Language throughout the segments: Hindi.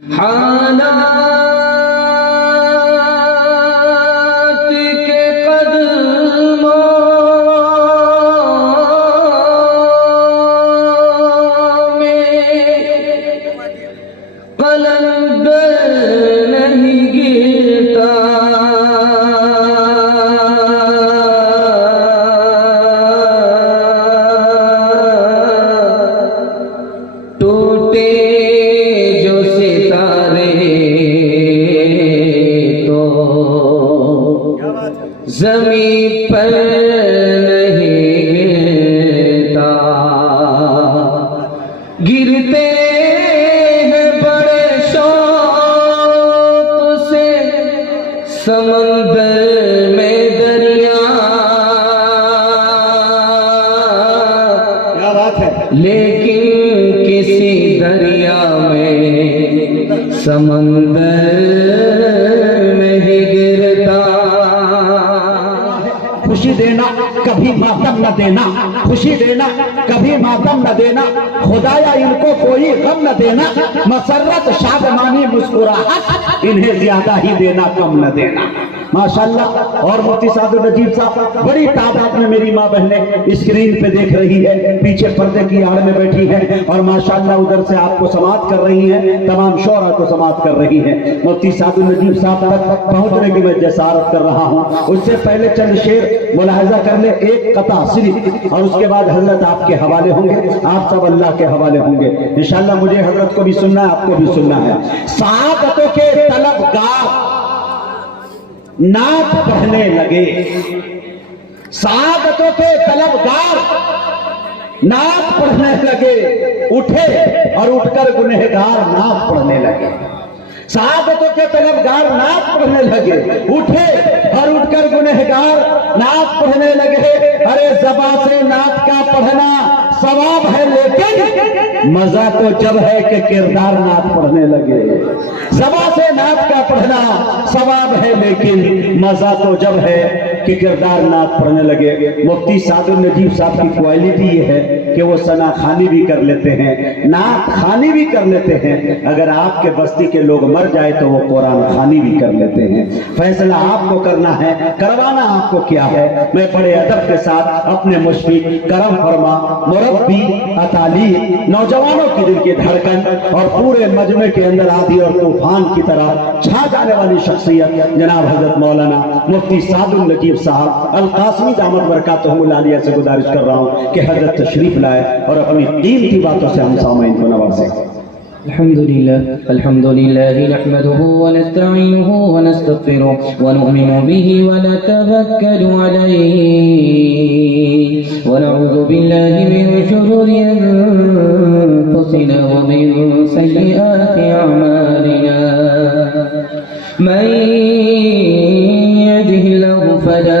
हालात के कदमों में कलंद नहीं गिरता, टूटे जो सितारे तो ज़मीं पर नहीं गिरता, गिरते हैं बड़े शौक से समंदर में दरिया, क्या बात है। लेकिन किसी दरिया में समंदर नहीं गिरता। खुशी देना कभी मातम न देना, खुशी देना कभी मातम न देना, खुदाया इनको कोई गम न देना, मसरत शादमानी मुस्कुराहट इन्हें ज्यादा ही देना कम न देना। माशाल्लाह। और मुफ्ती सादुल नजीब साहब बड़ी तादाद में मेरी माँ बहनें स्क्रीन पे देख रही है, पीछे पर्दे की आड़ में बैठी है और माशाल्लाह उधर से आपको समाअत कर रही हैं, तमाम शोरा को समाअत कर रही हैं। मुफ्ती सादुल नजीब साहब तक पहुंचने की मैं जसारत कर रहा हूँ। उससे पहले चंद शेर मुलाहिजा कर ले, एक कता सिर्फ, और उसके बाद हजरत आपके हवाले होंगे, आप सब अल्लाह के हवाले होंगे इंशाअल्लाह। मुझे हजरत को भी सुनना है, आपको भी सुनना है। सआदतों के तलबगार नात पढ़ने लगे, सआदतों के तलबगार नात पढ़ने लगे, उठे और उठकर गुनहगार नात पढ़ने लगे। सआदतों के तलबगार नात पढ़ने लगे, उठे और उठकर गुनहगार नात पढ़ने लगे। अरे ज़बां से नात का पढ़ना सवाब है, लेकिन मजा तो जब है कि किरदार नात पढ़ने लगे। ज़बां से नात का पढ़ना सवाब है, लेकिन मजा तो जब है कि किरदार नात पढ़ने लगे। मुफ्ती सादुल नजीब साहब की क्वालिटी ये है कि वो सना खानी भी कर लेते हैं, नात खानी भी कर लेते हैं। अगर आपके बस्ती के लोग मर जाए तो वो कुरान खानी भी कर लेते हैं। फैसला आपको करना है, करवाना आपको क्या है। मैं बड़े अदब के साथ अपने मुश्फिक करम फरमा मुरब्बी अताली नौजवानों की दिल की धड़कन और पूरे मजमे के अंदर आधी और तूफान की तरह छा जाने वाली शख्सियत जनाब हजरत मौलाना मुफ्ती सादुल नजीब साहब अल कासमी दामत बरकातहुल आलिया से गुजारिश कर रहा हूँ कि हजरत तशरीफ लाए और अपनी कीमती बातों से हम सामईन को नवाजें। अल्हम्दुलिल्लाह नहमदुहु व नस्तईनुहु व नस्तगफिरुहु व नु'मिनु बिही व नतवक्कलु अलैहि व नऊज़ु बिल्लाहि मिन शुरूरि अनफुसिना व मिन सय्यिआति अअमालिना। मन यहदिहिल्लाहु फला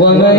व मन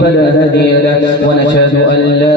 फला हादिय लहु व नशहदु अन ला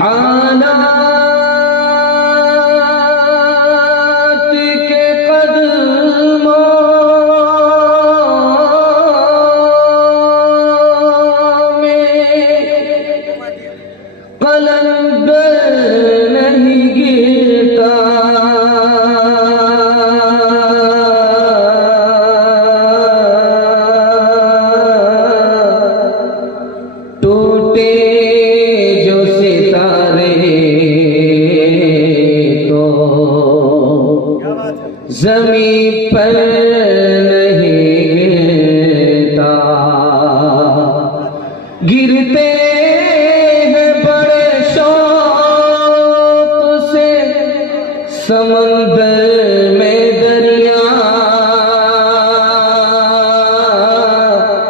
हालात के कदमों में कलंद नहीं गिरता, जमी पर नहीं गिरता, गिरते हैं बड़े शौक से समंदर में दरिया,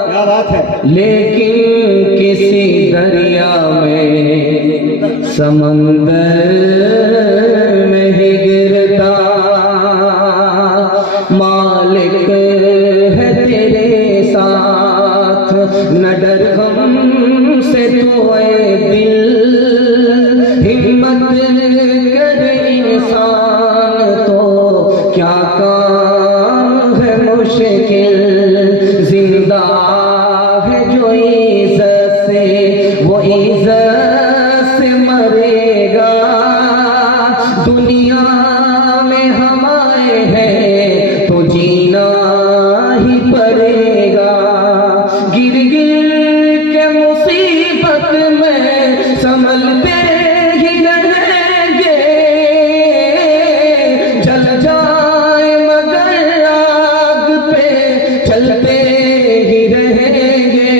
क्या बात है। लेकिन किसी दरिया में समंदर नहीं गिरता। मालिक है तेरे साथ, न डर गम से तो ऐ दिल, हिम्मत करे इंसान तो क्या काम है मुश्किल, जिंदा है जो इज्जत से वो इज्जत से मरेगा। दुनिया में हम आए हैं तो जीना ही पड़ेगा। गिर गिर के मुसीबत में संभलते ही रहेंगे, जल जाए मगर आग पे चलते ही रहेंगे।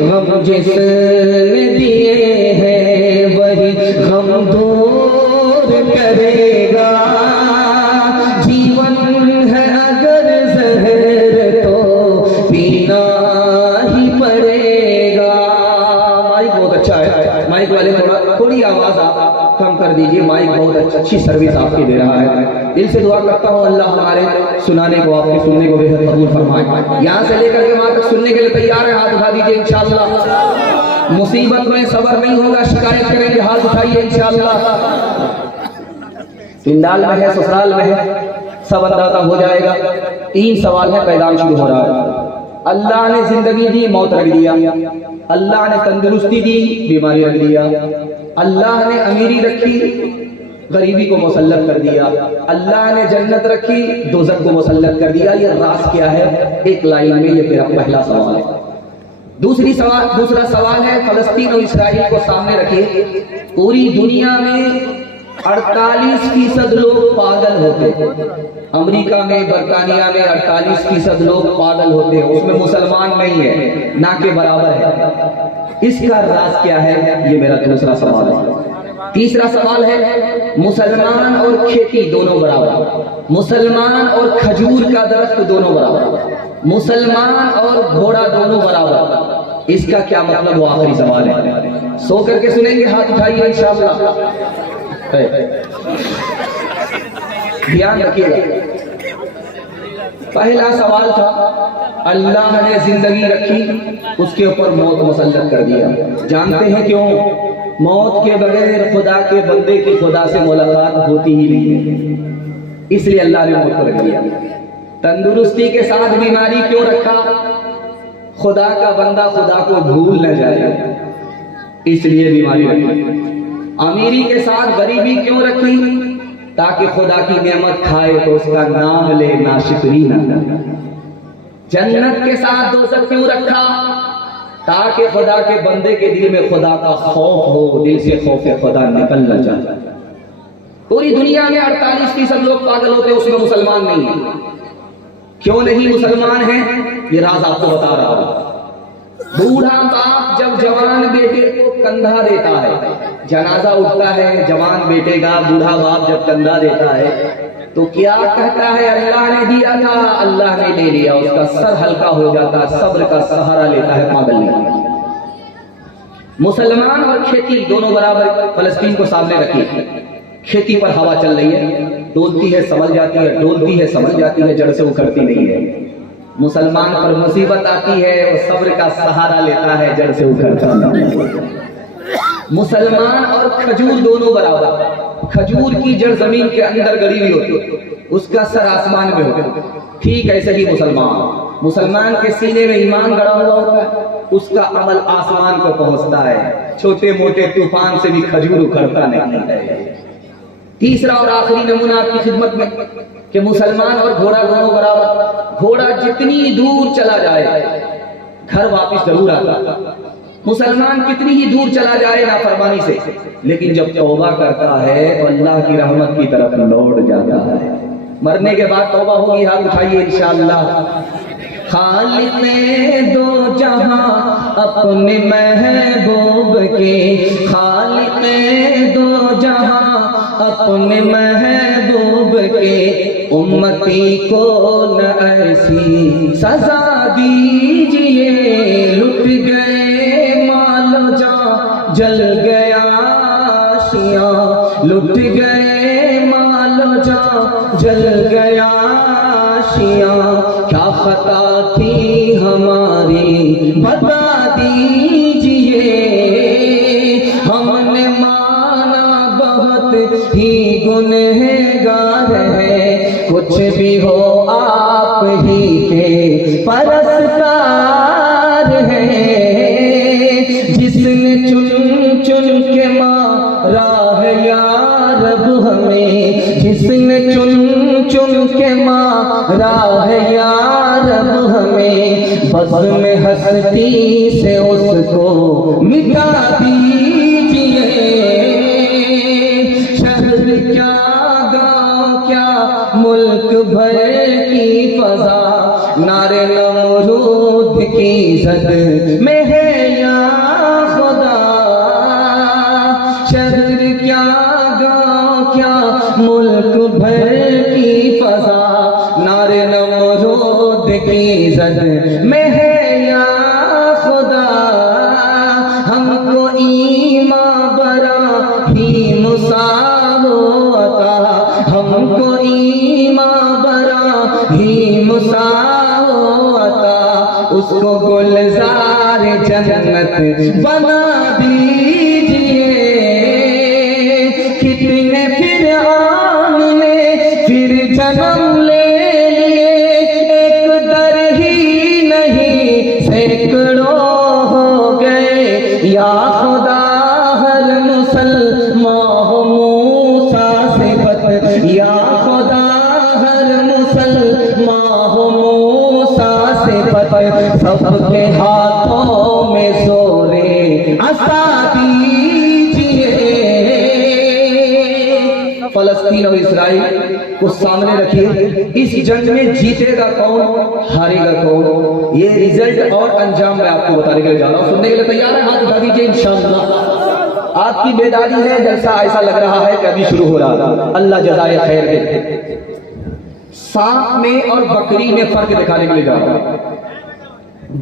गम जिसने दिए हैं वही गम दूर करेगा। जीवन है अगर जहर तो पीना ही पड़ेगा। माइक बहुत अच्छा है, माइक वाले थोड़ी आवाज आप कम कर दीजिए। माइक बहुत अच्छी सर्विस आपकी दे रहा है। दिल से दुआ करता हूँ अल्लाह हमारे सुनाने को, आपके सुनने को बेहद कबूल फरमाए। यहाँ से लेकर के वहां तक सुनने के लिए तैयार है? हाथ उठा दीजिए इंशाअल्लाह। मुसीबत में सबर नहीं होगा, शिकायत करेंगे, हाथ उठाइए इंशाअल्लाह। पिंडाल में है, ससुराल में है, सब अंदाजा हो जाएगा। 3 सवाल है, पैगाम शुरू हो रहा है। अल्लाह ने जिंदगी दी, मौत रख दिया। अल्लाह ने तंदुरुस्ती दी, बीमारी रख दिया। अल्लाह ने अमीरी रखी, गरीबी को मुसल्लत कर दिया। अल्लाह ने जन्नत रखी, दोज़ख को मुसल्लत कर दिया। ये राज क्या है? एक लाइन में ये मेरा पहला सवाल है। दूसरा सवाल है, फलस्तीन और इसराइल को सामने रखिए। पूरी दुनिया में 48% लोग पागल होते हैं। अमेरिका में, बरतानिया में 48% लोग पागल होते हैं, उसमें मुसलमान नहीं है, ना के बराबर है। इसका राज क्या है? ये मेरा दूसरा सवाल है। तीसरा सवाल है, मुसलमान और खेती दोनों बराबर, मुसलमान और खजूर का दरख्त दोनों बराबर, मुसलमान और घोड़ा दोनों बराबर। इसका क्या मतलब? वो आखिरी सवाल है। सो करके सुनेंगे, हाथ उठाइए इंशाअल्लाह। ध्यान रखिएगा। पहला सवाल था, अल्लाह ने जिंदगी रखी, उसके ऊपर मौत मुसल्लत कर दिया। जानते हैं क्यों? मौत के बगैर खुदा के बंदे की खुदा से मुलाकात होती ही नहीं है, इसलिए अल्लाह ने मौत को रख दिया। तंदुरुस्ती के साथ बीमारी क्यों रखा? खुदा का बंदा खुदा को भूल न जाए, इसलिए बीमारी रखी। अमीरी के साथ गरीबी क्यों रखी? ताकि खुदा की नेमत खाए तो उसका नाम ले, नाशिकरी ना करे। जन्नत के साथ दोज़ख क्यों रखा? ताकि खुदा के बंदे के दिल में खुदा का खौफ हो, दिल से खौफ खुदा निकल न जाए। पूरी दुनिया में 48% लोग पागल होते हैं, उसमें मुसलमान नहीं है। क्यों नहीं मुसलमान है? ये राज आपको बता रहा हूं। बूढ़ा बाप जब जवान बेटे को कंधा देता है, जनाजा उठता है जवान बेटे का, बूढ़ा बाप जब कंधा देता है तो क्या कहता है? अल्लाह ने दिया था, अल्लाह ने ले लिया। उसका सर हल्का हो जाता है, सब्र का सहारा लेता है, पागल नहीं। मुसलमान और खेती दोनों बराबर। फलस्तीन को सामने रखिए। खेती पर हवा चल रही है, डोलती है संभल जाती है, डोलती है संभल जाती है, जड़ से उखड़ती नहीं है। मुसलमान पर मुसीबत आती है, वो सब्र का सहारा लेता है, जड़ से उखड़ता नहीं। मुसलमान और खजूर दोनों बराबर। खजूर की जड़ जमीन के अंदर गड़ी हुई होती है, उसका सर आसमान में होता है। ठीक ऐसे ही मुसलमान के सीने में ईमान गड़ा हुआ होता है, उसका अमल आसमान को पहुंचता है। छोटे मोटे तूफान से भी खजूर उखड़ता नहीं है। तीसरा और आखिरी नमूना आपकी खिदमत में कि मुसलमान और घोड़ा दोनों बराबर। घोड़ा जितनी दूर चला जाए घर वापस जरूर आता। मुसलमान कितनी ही दूर चला जाए नाफरमानी से, लेकिन जब तौबा करता है तो अल्लाह की रहमत की तरफ लौट जाता है। मरने के बाद तौबा होगी, हाथ उठाइए इंशाअल्लाह। खालिक़े दो जहां अपने महबूब के, खालिक़े दो जहां अपने महबूब के, उम्मती को न ऐसी सजा दीजिए। लुट गए मालो जान जल गया आशियां, लुट गए मालो जान जल गया आशियां। क्या खता थी हमारी बता दीजिए, हमने माना बहुत ही गुनहगार है। कुछ भी हो आप ही के परस्तार है, जिसने चुन चुन के मारा है या रब हमें, जिसने चुन चुन के मारा है या रब हमें। बस में हस्ती से उसको मिटा दीजिए। शहर क्या गांव क्या मुल्क भर की फजा, नारे नमरूद की इज्जत में है या खुदा। शहर क्या गांव क्या मुल्क भर की फजा, नारे नमरूद की इज्जत में है या खुदा। हमको ईमान बरा ही मुसाहो अता, हमको ईमान बरा ही मुसाहो अता। उसको गुलजार जन्नत बना दीजिए। कितने फिर आमने फिर जन्म ले लिए, एक दर ही नहीं सैकड़ों हो गए। या खुदा हर मुसलमान हो मूसा से बत, या खुदा हर मुसलमान हो मूसा से बत। सबके हाथों में जोरे असा दीजिए। फलस्तीन और इस्राइल को सामने रखिए। इस जंग में जीतेगा कौन, हारेगा कौन, ये रिजल्ट और अंजाम मैं आपको बताने के लिए जा रहा हूं। सुनने के लिए तैयार है? हाथ उठा दीजिए इंशाअल्लाह। आपकी बेदारी है, जलसा ऐसा लग रहा है कि अभी शुरू हो रहा है। अल्लाह जज़ाए खैर दे। सांप में और बकरी में फर्क दिखाने के लिए जा रहा हूं।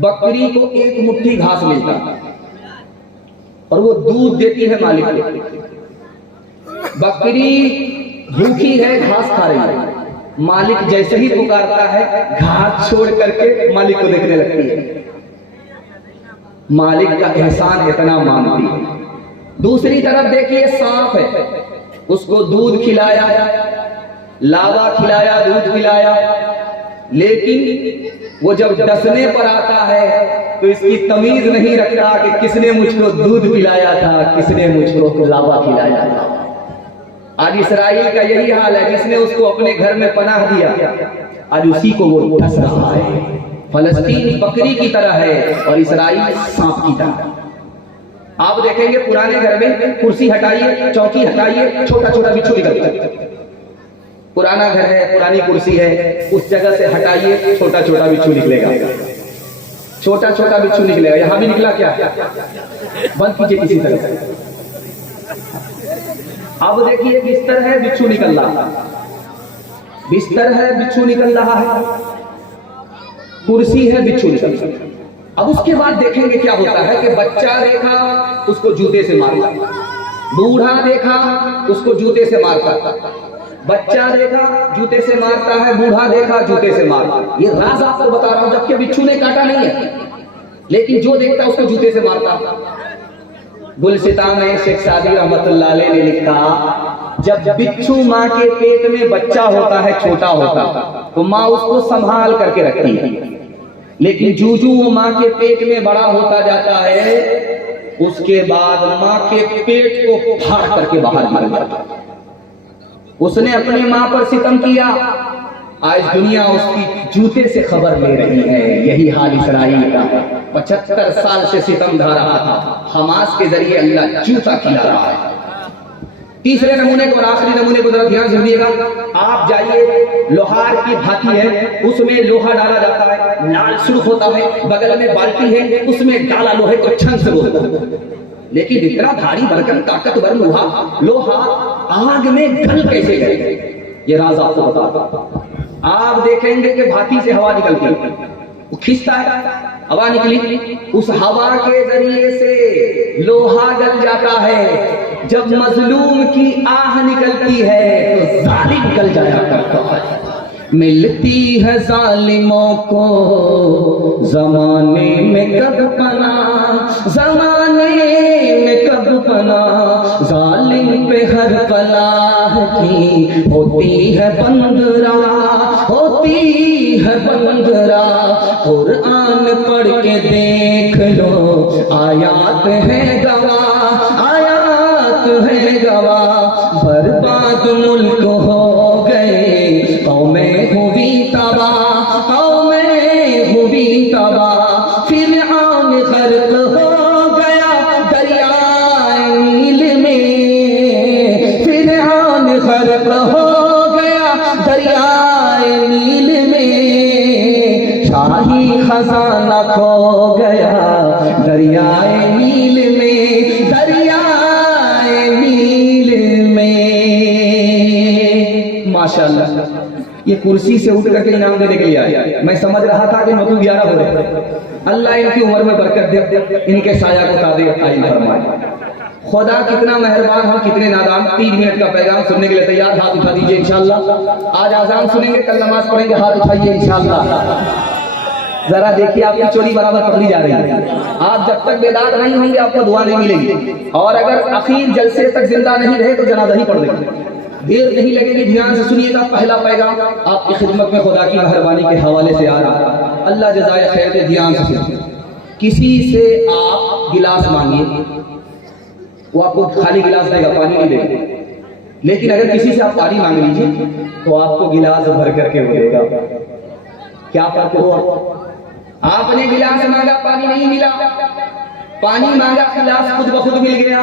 बकरी को एक मुट्ठी घास मिलता और वो दूध देती है मालिक को। बकरी भूखी है, घास खा रही है, मालिक जैसे ही पुकारता है घास छोड़ करके मालिक को देखने लगती है। मालिक का एहसान इतना मानती है। दूसरी तरफ देखिए सांप है, उसको दूध खिलाया, लावा खिलाया, दूध खिलाया, लेकिन वो जब डसने पर आता है तो इसकी तमीज नहीं रखता कि किसने मुझको दूध पिलाया था, किसने मुझको लावा खिलाया था। आज इसराइल का यही हाल है, जिसने उसको अपने घर में पनाह दिया आज उसी को वो डस रहा है। फलस्तीन बकरी की तरह है और इसराइल सांप की तरह। आप देखेंगे पुराने घर में कुर्सी हटाइए, चौकी हटाइए, छोटा छोटा बिच्छू निकलता है। पुराना घर है, पुरानी कुर्सी है, उस जगह से हटाइए, छोटा छोटा बिच्छू निकलेगा, छोटा छोटा बिच्छू निकलेगा। यहां भी निकला क्या? बंद कीजिए किसी तरह से। अब देखिए बिस्तर है, बिच्छू निकल रहा है, बिस्तर है, बिच्छू निकल रहा है, कुर्सी है, बिच्छू निकल रहा है। अब उसके बाद देखेंगे क्या होता है कि बच्चा देखा उसको जूते से मारता, बूढ़ा देखा उसको जूते से मारता, बच्चा देखा जूते से मारता है, बूढ़ा देखा जूते से मारता। ये राज आपको बता रहा हूं, जबकि बिच्छू ने काटा नहीं है, लेकिन जो देखता उसको जूते से मारता। गुलसिता में शेख सादी रहमतुल्लाह अलैह ने लिखा, जब बिच्छू माँ के पेट में बच्चा होता है, छोटा होता तो माँ उसको संभाल करके रखती है, लेकिन जूजू वो माँ के पेट में बड़ा होता जाता है, उसके बाद माँ के पेट को फाड़ करके बाहर निकल जाता है। उसने अपने माँ पर सितम किया, आज दुनिया उसकी जूते से खबर ले रही है। यही हाल इसराइल का 75 साल से सितम ढा रहा था, हमास के जरिए अल्लाह जूता खिला रहा है। तीसरे नमूने को और आखिरी नमूने को जरा ध्यान से सुनिएगा। आप जाइए, लोहार की भाती है, उसमें लोहा डाला जाता है, लाल सुर्ख होता है, बगल में बाल्टी है, उसमें डाला लोहे को छन से रोकता है। लेकिन इतना भारी भरकम ताकतवर लोहा आग में गल कैसे गए, ये राज आपको बता। आप देखेंगे कि भाती से हवा निकलती है, वो खींचता है, हवा निकली, उस हवा के जरिए से लोहा गल जाता है। जब मजलूम की आह निकलती है तो जालिम गल जाया करता है। मिलती है जालिमों को जमाने में कब पना, जमाने में कब पना, जालिम पे हर फलाह की होती है बंदरा, होती है बंदरा। कुरान पढ़ के देख लो, आयात है गवाह, आयात है गवाह। बर्बाद मुल्क हो गए, कौमें हुई तबाह, कौमें हुई तबाह। फिरऔन गर्क हो गया दरियाए नील में, फिरऔन गर्क हो गया दरियाए नील में। शाही खजाना खो गया दरियाए नील में, दरियाए नील में। माशाअल्लाह, ये कुर्सी से उठ करके इनाम देने के लिए आया। मैं समझ रहा था कि 9-11 हो रहे। अल्लाह इनकी उम्र में बरकत दे, इनके साया को कायम फरमाए। खुदा कितना मेहरबान, हम कितने नादान। 3 मिनट का पैगाम सुनने के लिए तैयार, हाथ उठा दीजिए इंशाअल्लाह। आज आजान सुनेंगे, कल नमाज पढ़ेंगे, हाथ उठाइए इंशाअल्लाह। जरा देखिए, आपकी चोरी बराबर पकड़ी जा रही है। आप जब तक बेदार नहीं होंगे आपको दुआ नहीं मिलेगी, और अगर आखिर जलसे तक जिंदा नहीं रहे तो जनाजा ही पढ़ देंगे। देर नहीं लगेगी, ध्यान से सुनिएगा। पहला पैगाम आपकी खिदमत में खुदा की मेहरबानी के हवाले से आ रहा है। अल्लाह जज़ाए खैर दे, ध्यान से सुनिए। किसी से आप गिलास मांगिए, वो आपको खाली गिलास देगा, पानी नहीं देगा। लेकिन अगर किसी से आप पानी मांग लीजिए तो आपको गिलास भर करके वो देगा। क्या फर्क हुआ? आपने गिलास मांगा, पानी नहीं मिला, पानी मांगा, गिलास खुद ब खुद मिल गया।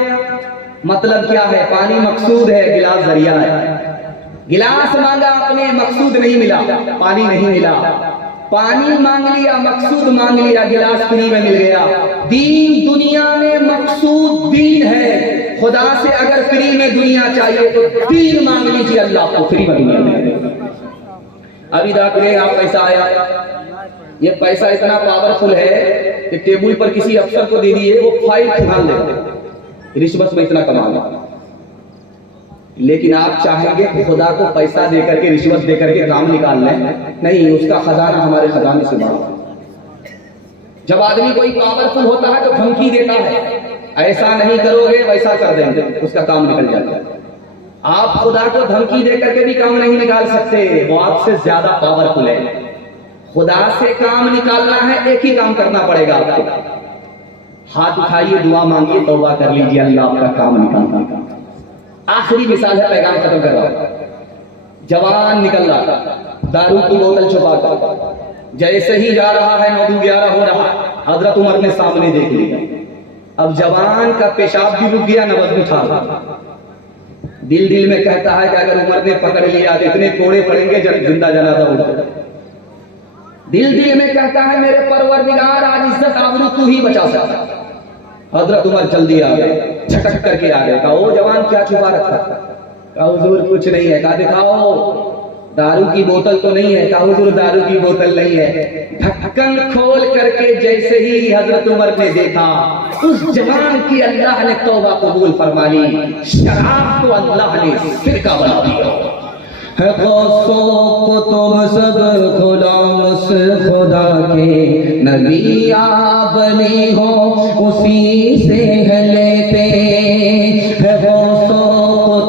मतलब क्या है? पानी मकसूद है, गिलास जरिया है। गिलास मांगा आपने, मकसूद नहीं मिला, पानी नहीं मिला। पानी मांग लिया, मकसूद मांग लिया, गिलास फ्री में मिल गया। दीन दुनिया में मकसूद दीन है। खुदा से अगर फ्री में दुनिया चाहिए तो दीन मांग लीजिए, अल्लाह को फ्री में दुनिया मिलेगा। अभी दाखिले आप पैसा आया, ये पैसा इतना पावरफुल है कि टेबल पर किसी अफसर को दे दिए, वो फाइल उठान देते, रिश्वत में इतना कमाना। लेकिन आप चाहेंगे कि खुदा को पैसा देकर के, रिश्वत देकर के काम निकाल लें? नहीं, उसका खजाना हमारे खजाने से बड़ा। जब आदमी कोई पावरफुल होता है तो धमकी देता है, ऐसा नहीं करोगे वैसा कर देंगे, उसका काम निकल जाता है। आप खुदा को धमकी देकर के भी काम नहीं निकाल सकते, वो आपसे ज्यादा पावरफुल है। खुदा से काम निकालना है, एक ही काम करना पड़ेगा आपको। हाथ उठाइए, दुआ मांगिए, तौबा कर लीजिए, अल्लाह आपका काम निकालना। आखिरी मिसाल है, पैगाम खत्म कर रहा हूं। जवान निकल रहा, दारू की बोतल छुपाकर, जैसे ही जा रहा है 9-11 हो रहा, हजरत उमर ने सामने देख लिया। अब जवान का पेशाब भी रुक गया, नबज भी था। दिल में कहता है कि अगर उमर ने पकड़ लिया तो इतने कोड़े पड़ेंगे जब जिंदा जनाजा होगा। दिल में कहता है मेरे परवरदिगार, आज इज्जत आबरू तू ही बचा सकता। हजरत उमर जल्दी आ गए, झटक करके आ गए। कहा, ओ जवान क्या छुपा रखा? कहा, हुजूर कुछ नहीं है। कहा, दिखाओ। दारू की बोतल तो नहीं है? कहा, हुजूर दारू की बोतल नहीं है। ढक्कन खोल करके जैसे ही हजरत उमर ने देखा, उस जवान की अल्लाह ने तौबा कबूल फरमा ली। शराब को अल्लाह ने सिरका बना दिया। है को तुम सब गुलाम से खुदा के, नबी आप बनी हो उसी से है लेते। है को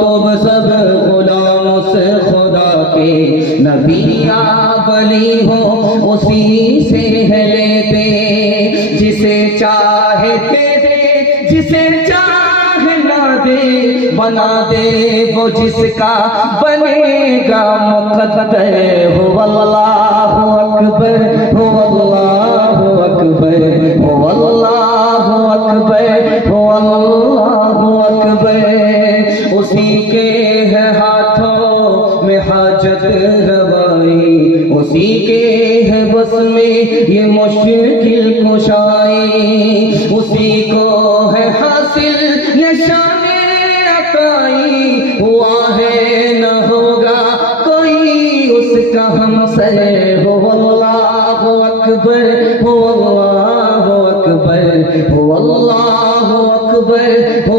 तुम सब गुलाम से खुदा के, नबी आप बनी हो उसी से है लेते। जिसे चाहे दे दे, जिसे चाहे ना दे बना दे, वो जिसका बनेगा मुक़द्दर। हो अल्लाहु अकबर, हो अल्लाहु अकबर, हो अल्लाहु अकबर, हो अल्लाहु अकबर। उसी हाजत रवाई, उसी के है बस में ये मुश्किल कुशाई, उसी को है हासिल ये शाने अताई, हुआ है न होगा कोई उसका हमसे। हो अल्लाह अकबर, हो अल्लाह अकबर, हो अल्लाह अकबर, हो